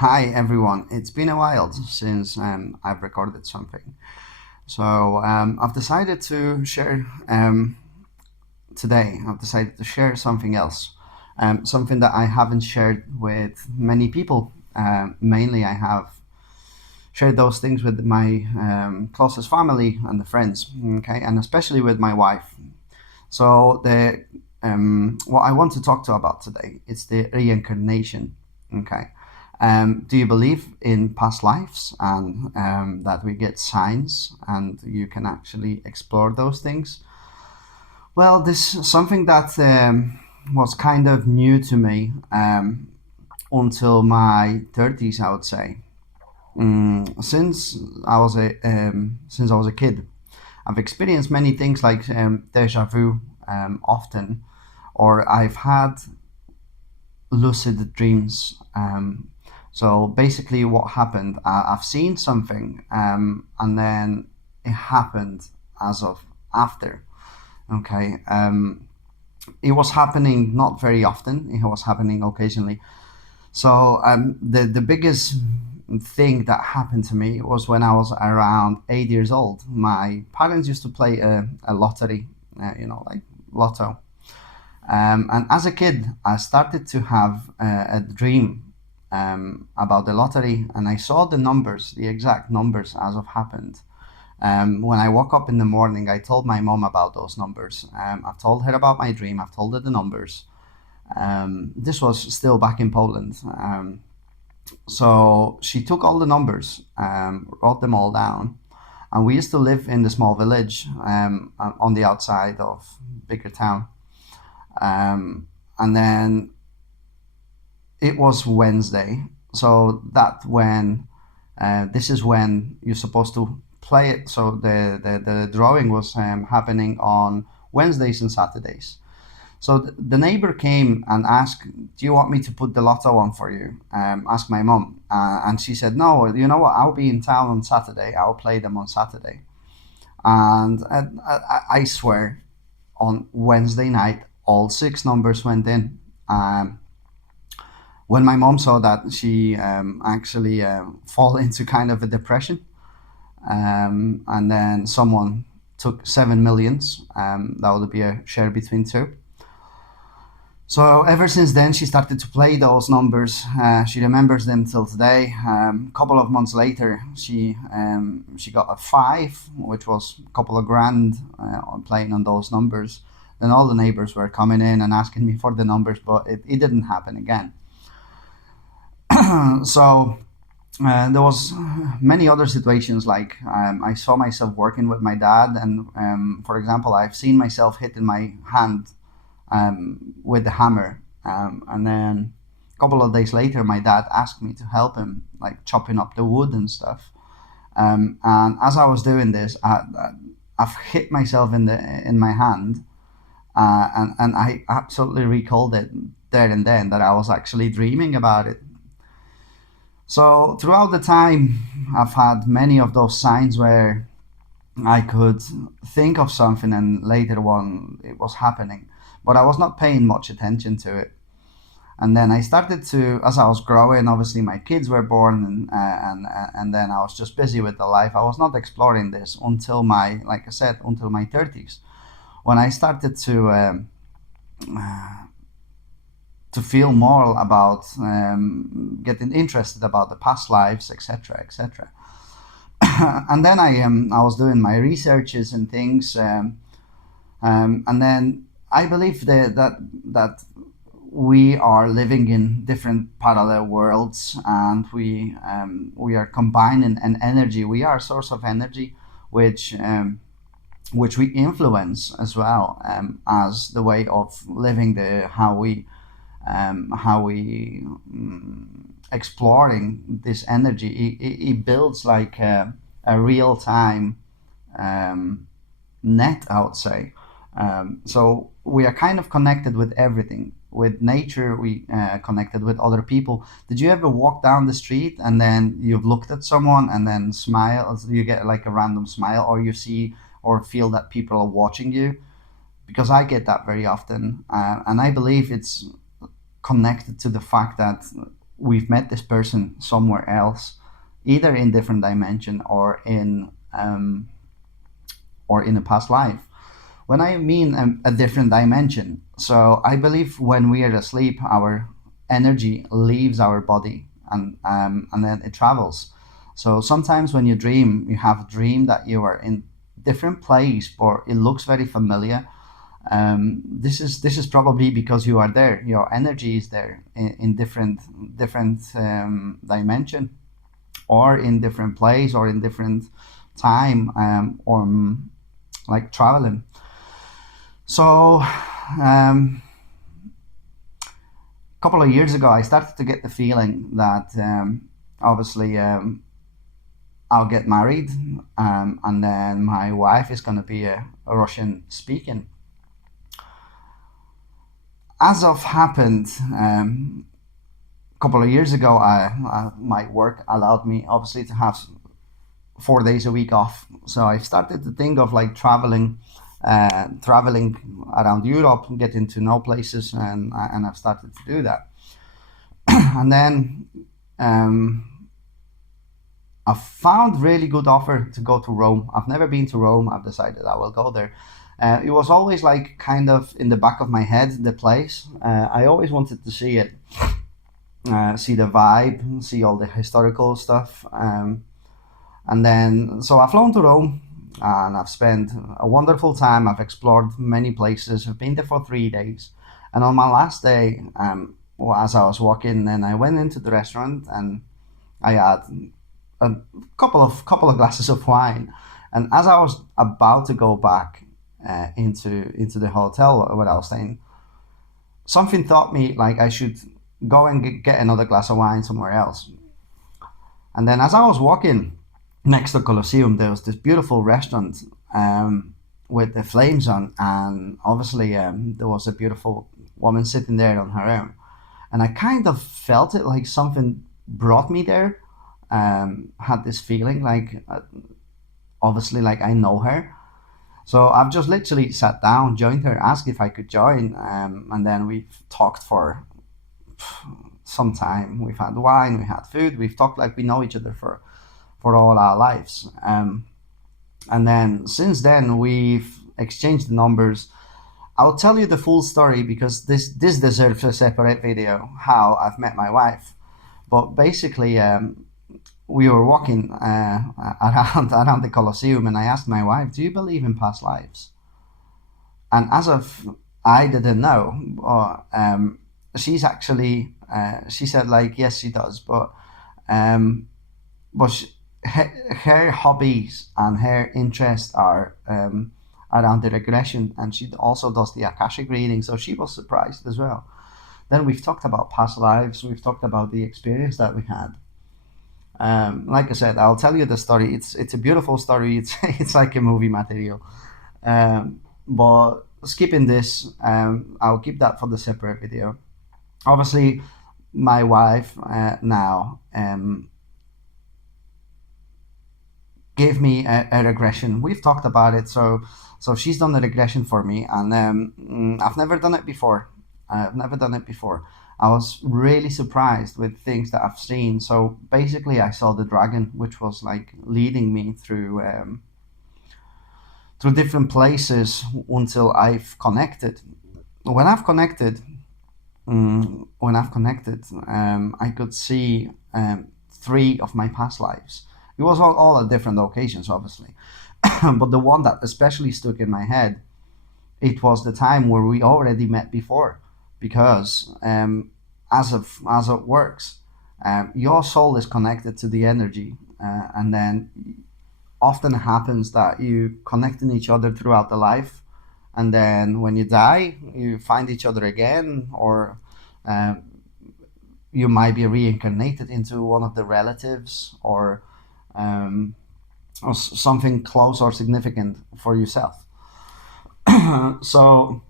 Hi everyone. It's been a while since I've recorded something. So I've decided to share today. I've decided to share something else, something that I haven't shared with many people. Mainly, I have shared those things with my closest family and the friends. Okay, and especially with my wife. So the what I want to talk to about today is the reincarnation. Okay. Do you believe in past lives and that we get signs and you can actually explore those things? Well, this is something that was kind of new to me until my 30s, I would say. Since I was a kid, I've experienced many things like deja vu often, or I've had lucid dreams. So basically, what happened, I've seen something, and then it happened as of after. Okay. It was happening not very often, it was happening occasionally. So the biggest thing that happened to me was when I was around 8 years old. My parents used to play a lottery, like lotto. And as a kid, I started to have a dream about the lottery, and I saw the numbers, the exact numbers as of happened. When I woke up in the morning, I told my mom about those numbers. I've told her about my dream. I've told her the numbers. This was still back in Poland. So she took all the numbers, wrote them all down, and we used to live in the small village on the outside of bigger town. And then it was Wednesday, so that when this is when you're supposed to play it. So the drawing was happening on Wednesdays and Saturdays. So the neighbor came and asked, "Do you want me to put the lotto on for you?" Asked my mom, and she said, "No. You know what? I'll be in town on Saturday. I'll play them on Saturday." And I swear, on Wednesday night, all six numbers went in. When my mom saw that, she actually fall into kind of a depression. And then someone took 7 millions. That would be a share between two. So ever since then, she started to play those numbers. She remembers them till today. A couple of months later, she got a five, which was a couple of grand on playing on those numbers. Then all the neighbors were coming in and asking me for the numbers, but it didn't happen again. So there was many other situations like I saw myself working with my dad, and for example, I've seen myself hitting my hand with the hammer, and then a couple of days later, my dad asked me to help him, like chopping up the wood and stuff. And as I was doing this, I've hit myself in my hand, and I absolutely recalled it there and then that I was actually dreaming about it. So throughout the time, I've had many of those signs where I could think of something and later on it was happening, but I was not paying much attention to it. And then I started to, as I was growing, obviously my kids were born, and then I was just busy with the life. I was not exploring this until my, like I said, until my 30s, when I started to feel more about getting interested about the past lives, etc., etc. And then I was doing my researches and things, and then I believe that we are living in different parallel worlds, and we are combining an energy. We are a source of energy, which we influence as well, as the way of living, the how we exploring this energy. It builds like a real time net, I would say. So we are kind of connected with everything. With nature, we connected with other people. Did you ever walk down the street and then you've looked at someone and then smile? You get like a random smile, or you see or feel that people are watching you? Because I get that very often, and I believe it's connected to the fact that we've met this person somewhere else, either in different dimension or in a past life. When I mean a different dimension, so I believe when we are asleep, our energy leaves our body, and then it travels. So sometimes when you dream, you have a dream that you are in different place, but it looks very familiar. This is probably because you are there. Your energy is there in different dimension, or in different place, or in different time, or like traveling. So, a couple of years ago, I started to get the feeling that obviously I'll get married, and then my wife is going to be a Russian speaking. As of happened, a couple of years ago, my work allowed me obviously to have 4 days a week off. So I started to think of like traveling around Europe, getting to know places, and I've started to do that. And then I found really good offer to go to Rome. I've never been to Rome. I've decided I will go there. It was always like kind of in the back of my head, the place. I always wanted to see it, see the vibe, see all the historical stuff. And then, so I've flown to Rome, and I've spent a wonderful time. I've explored many places. I've been there for 3 days. And on my last day, as I was walking, and I went into the restaurant, and I had a couple of glasses of wine. And as I was about to go back into the hotel where I was staying, something thought me like I should go and get another glass of wine somewhere else. And then as I was walking next to Colosseum, there was this beautiful restaurant with the flames on, and obviously there was a beautiful woman sitting there on her own. And I kind of felt it like something brought me there. Had this feeling like, obviously, like I know her. So I've just literally sat down, joined her, asked if I could join, and then we've talked for some time. We've had wine, we had food, we've talked like we know each other for all our lives. And then since then, we've exchanged the numbers. I'll tell you the full story because this deserves a separate video, how I've met my wife. But basically, we were walking around the Colosseum, and I asked my wife, "Do you believe in past lives?" And as of I didn't know, she's actually she said like yes, she does, but her hobbies and her interests are around the regression, and she also does the Akashic reading, so she was surprised as well. Then we've talked about past lives, we've talked about the experience that we had. Like I said, I'll tell you the story. It's a beautiful story. It's like a movie material. But skipping this, I'll keep that for the separate video. Obviously, my wife now gave me a regression. We've talked about it, so she's done the regression for me, and I've never done it before. I was really surprised with things that I've seen. So basically, I saw the dragon, which was like leading me through different places until I've connected. When I've connected, I could see 3 of my past lives. It was all at different occasions, obviously, but the one that especially stuck in my head, it was the time where we already met before, because as it works, your soul is connected to the energy, and then often happens that you connect in each other throughout the life, and then when you die, you find each other again, or you might be reincarnated into one of the relatives, or something close or significant for yourself. So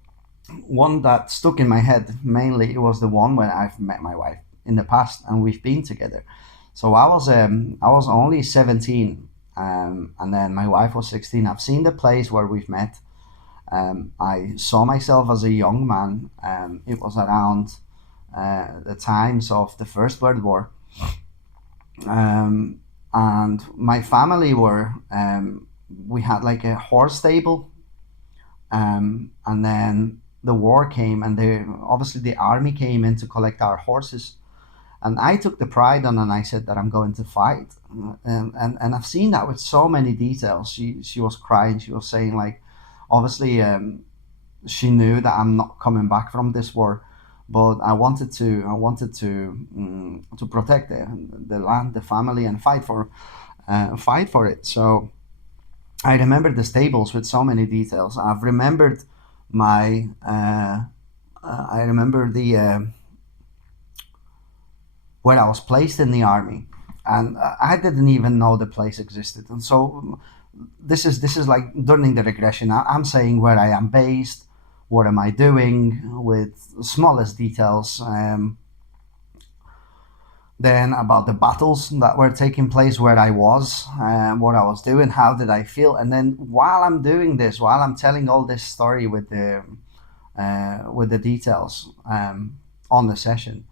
one that stuck in my head mainly, it was the one when I've met my wife in the past and we've been together. So I was only 17, and then my wife was 16. I've seen the place where we've met. I saw myself as a young man. It was around the times of the First World War. And my family were, we had like a horse stable, and then the war came, and obviously the army came in to collect our horses. And I took the pride on, and I said that I'm going to fight. And I've seen that with so many details. She was crying. She was saying, like, obviously, she knew that I'm not coming back from this war, but I wanted to protect the land, the family, and fight for it. So I remember the stables with so many details. I've remembered my I remember the where I was placed in the army, and I didn't even know the place existed. And so this is like during the regression. I'm saying where I am based, what am I doing, with smallest details. Then about the battles that were taking place, where I was, what I was doing, how did I feel, and then while I'm doing this, while I'm telling all this story with the details on the session,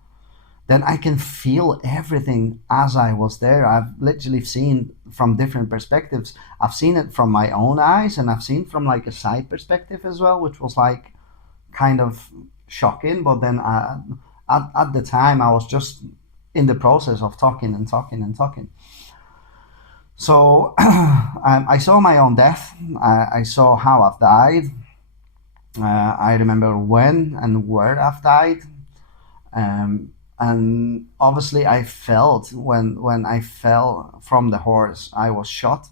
then I can feel everything as I was there. I've literally seen from different perspectives. I've seen it from my own eyes, and I've seen from like a side perspective as well, which was like kind of shocking. But then at the time, I was just in the process of talking and talking and talking. So I saw my own death. I saw how I've died. I remember when and where I've died. And obviously I felt when I fell from the horse, I was shot.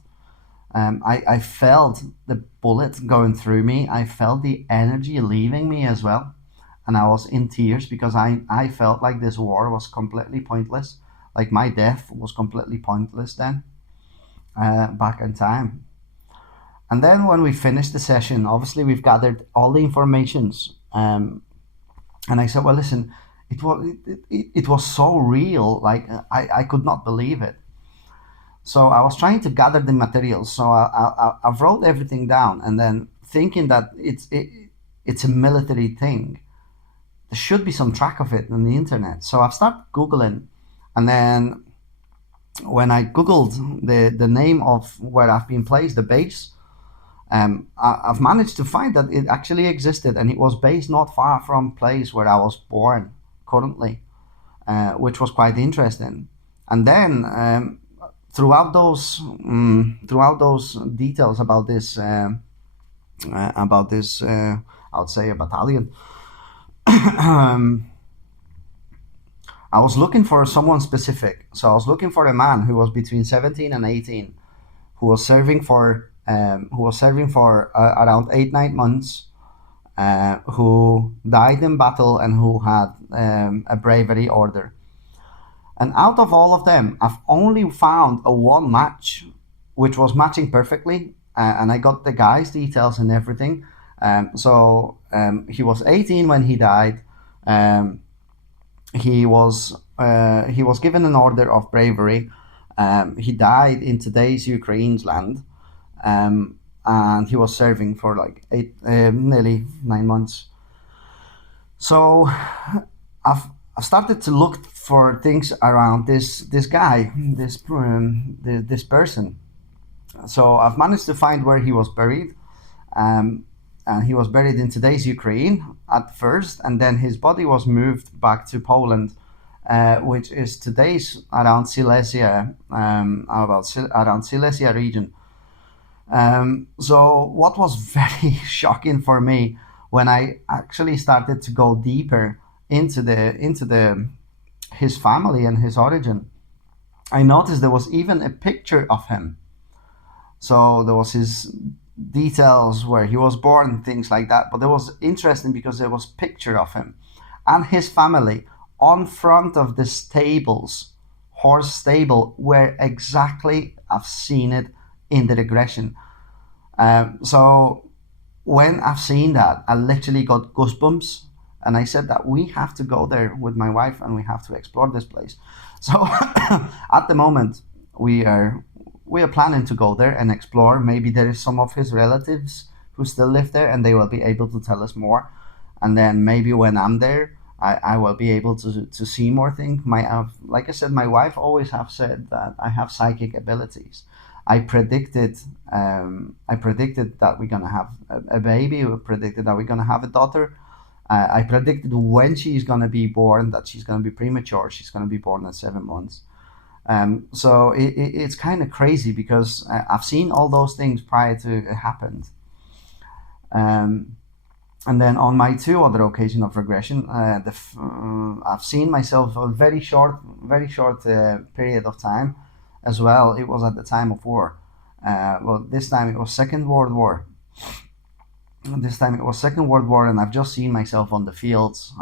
I felt the bullet going through me. I felt the energy leaving me as well. And I was in tears because I felt like this war was completely pointless. Like my death was completely pointless then, back in time. And then when we finished the session, obviously we've gathered all the informations. And I said, well, listen, it was so real, like I could not believe it. So I was trying to gather the materials. So I wrote everything down, and then thinking that it's a military thing, there should be some track of it on the internet. So I've started Googling, and then when I Googled the name of where I've been placed, the base, I've managed to find that it actually existed, and it was based not far from place where I was born currently, which was quite interesting. And then throughout those details about this I would say a battalion, I was looking for someone specific. So I was looking for a man who was between 17 and 18, who was serving for around 8-9 months, who died in battle, and who had a bravery order. And out of all of them, I've only found a one match, which was matching perfectly, and I got the guy's details and everything. So he was 18 when he died. He was given an order of bravery. He died in today's Ukraine's land, and he was serving for like nearly 9 months. So I've started to look for things around this guy, this person. So I've managed to find where he was buried, and he was buried in today's Ukraine at first, and then his body was moved back to Poland, which is today's around Silesia, around Silesia region. So what was very shocking for me, when I actually started to go deeper into his family and his origin, I noticed there was even a picture of him. So there was his details where he was born, things like that. But it was interesting because there was picture of him and his family on front of the stables, horse stable, where exactly I've seen it in the regression. So when I've seen that, I literally got goosebumps, and I said that we have to go there with my wife, and we have to explore this place. So at the moment, we are planning to go there and explore. Maybe there is some of his relatives who still live there, and they will be able to tell us more. And then maybe when I'm there, I will be able to see more things. Like I said, my wife always have said that I have psychic abilities. I predicted I predicted that we're gonna have a baby. We predicted that we're gonna have a daughter. I predicted when she's gonna be born, that she's gonna be premature. She's gonna be born at 7 months. So it's kind of crazy because I've seen all those things prior to it happened. Um, and then on my two other occasions of regression, I've seen myself a very short period of time as well. It was at the time of war. Well, this time it was Second World War. This time it was Second World War, and I've just seen myself on the fields,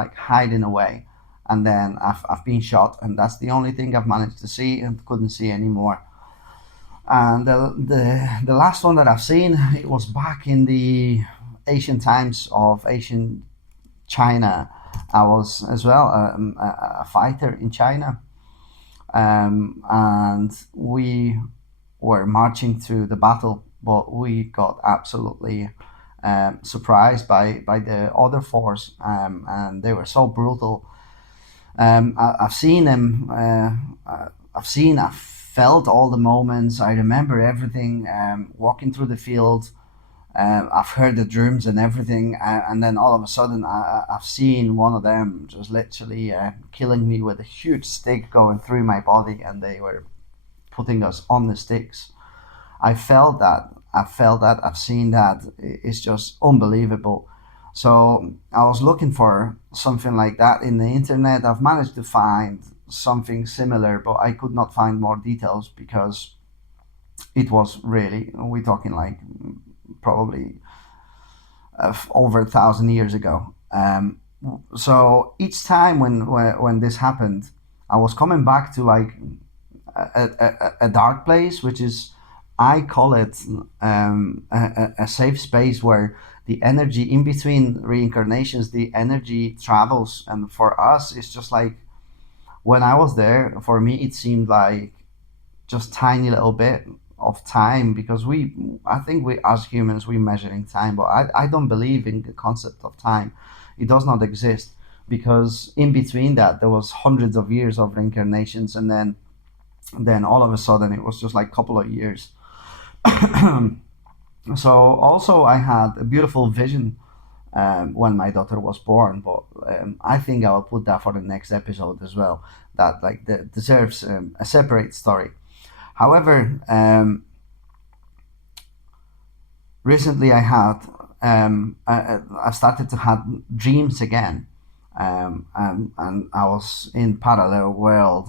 like hiding away. And then I've been shot, and that's the only thing I've managed to see and couldn't see anymore. And the last one that I've seen, it was back in the ancient times of ancient China. I was as well a fighter in China, and we were marching to the battle, but we got absolutely surprised by the other force, and they were so brutal. I've seen them. I've felt all the moments. I remember everything. Walking through the field, I've heard the drums and everything, and then all of a sudden, I've seen one of them just literally killing me with a huge stick going through my body, and they were putting us on the sticks. I felt that. I felt that. I've seen that. It's just unbelievable. So I was looking for something like that in the internet. I've managed to find something similar, but I could not find more details because it was really, we're talking like probably over 1,000 years ago. So each time when this happened, I was coming back to like a dark place, which is, I call it a safe space where the energy in between reincarnations, the energy travels. And for us, it's just like when I was there, for me, it seemed like just tiny little bit of time, because I think we as humans, we measuring time, but I don't believe in the concept of time. It does not exist, because in between that there was hundreds of years of reincarnations, and then all of a sudden it was just like a couple of years. So also I had a beautiful vision when my daughter was born, but I think I'll put that for the next episode as well. That like deserves a separate story. However, recently I started to have dreams again, and I was in parallel world.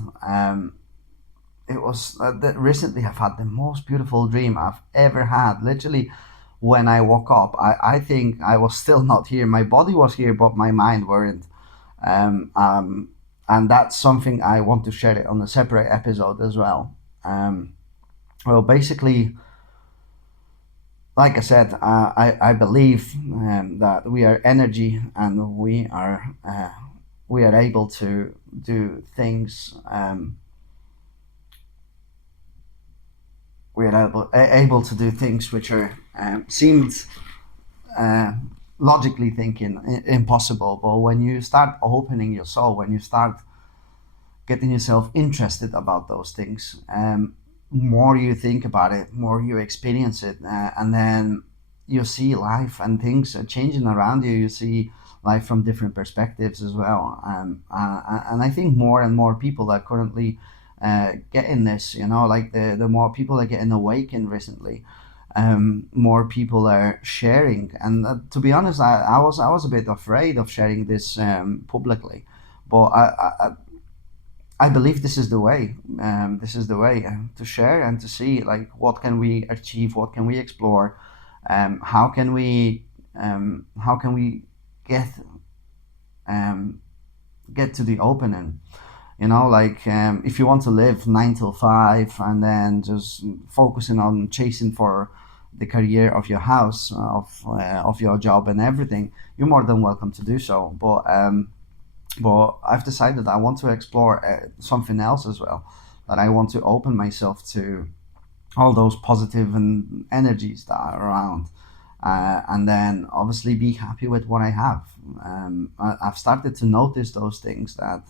It was recently I've had the most beautiful dream I've ever had. Literally, when I woke up, I think I was still not here. My body was here, but my mind weren't. Um, um, and that's something I want to share it on a separate episode as well. Well, basically, like I said, I believe that we are energy, and we are able to do things. We are able to do things which are seemed uh, logically thinking impossible. But when you start opening your soul, when you start getting yourself interested about those things, more you think about it, more you experience it, and then you see life and things are changing around you. You see life from different perspectives as well, and I think more and more people are currently getting this. You know, like the more people are getting awakened recently, more people are sharing. And to be honest, I was a bit afraid of sharing this publicly, but I believe this is the way. This is the way to share and to see like what can we achieve, what can we explore, how can we get get to the open. And you know, like if you want to live 9 till 5 and then just focusing on chasing for the career of your house, of your job and everything, you're more than welcome to do so. But I've decided I want to explore something else as well. That I want to open myself to all those positive and energies that are around, and then obviously be happy with what I have. I've started to notice those things, that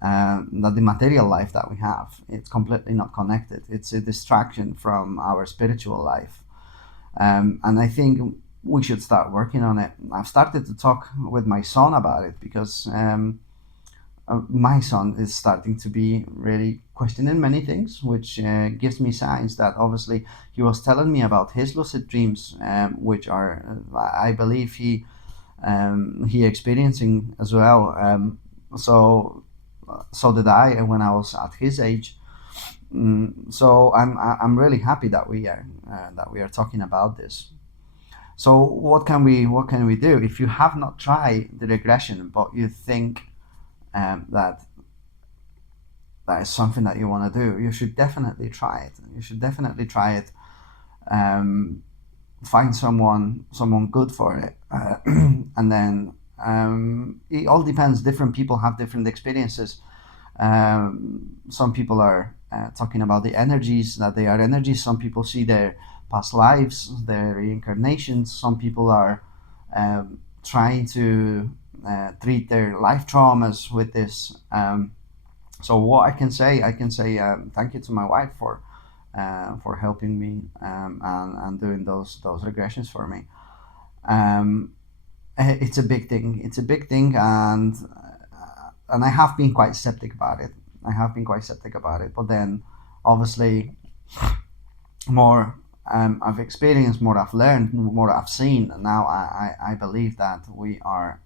the material life that we have, it's completely not connected. It's a distraction from our spiritual life. And I think we should start working on it. I've started to talk with my son about it because my son is starting to be really questioning many things, which gives me signs that obviously he was telling me about his lucid dreams, which are, I believe, he experiencing as well. So did I when I was at his age. So I'm really happy that we are talking about this. So what can we do if you have not tried the regression, but you think that is something that you want to do? You should definitely try it. You should definitely try it. Find someone good for it, and then it all depends. Different people have different experiences. Some people are talking about the energies, that they are energies. Some people see their past lives, their reincarnations. Some people are trying to treat their life traumas with this. So what I can say thank you to my wife for helping me, and doing those regressions for me. It's a big thing. It's a big thing, and I have been quite skeptic about it. But then, obviously, more I've experienced, more I've learned, more I've seen. And now I believe that we are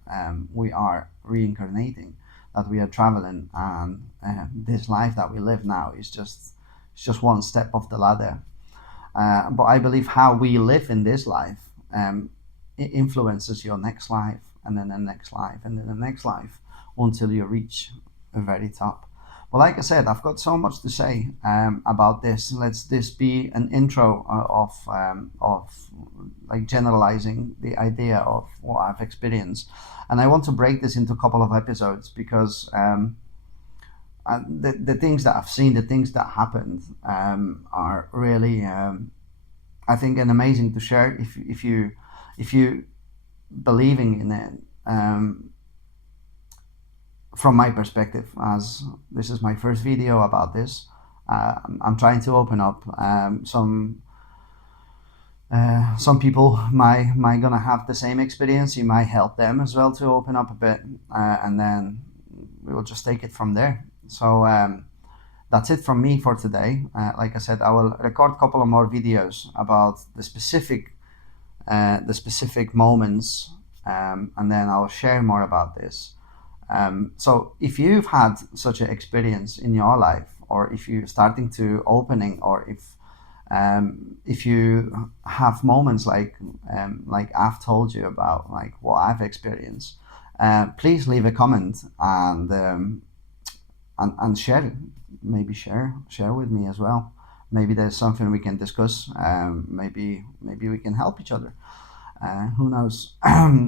reincarnating, that we are traveling, and this life that we live now is just one step of the ladder. But I believe how we live in this life, it influences your next life, and then the next life, and then the next life, until you reach the very top. Well, like I said, I've got so much to say about this. Let's this be an intro of like generalizing the idea of what I've experienced, and I want to break this into a couple of episodes because the things that I've seen, the things that happened, are really, I think, an amazing to share if you believing in it. From my perspective, as this is my first video about this, I'm trying to open up. Some people might gonna have the same experience. You might help them as well to open up a bit, and then we will just take it from there. So that's it from me for today. Like I said, I will record a couple of more videos about the specific moments, and then I'll share more about this. So if you've had such an experience in your life, or if you're starting to opening, or if you have moments like I've told you about, like what I've experienced, please leave a comment and share it. Maybe share with me as well. Maybe there's something we can discuss. Maybe we can help each other. Who knows?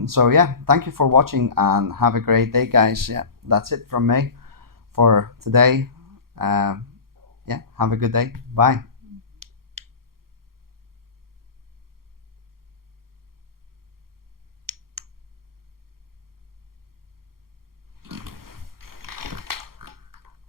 So yeah, thank you for watching and have a great day, guys. Yeah, that's it from me for today. Yeah, have a good day. Bye.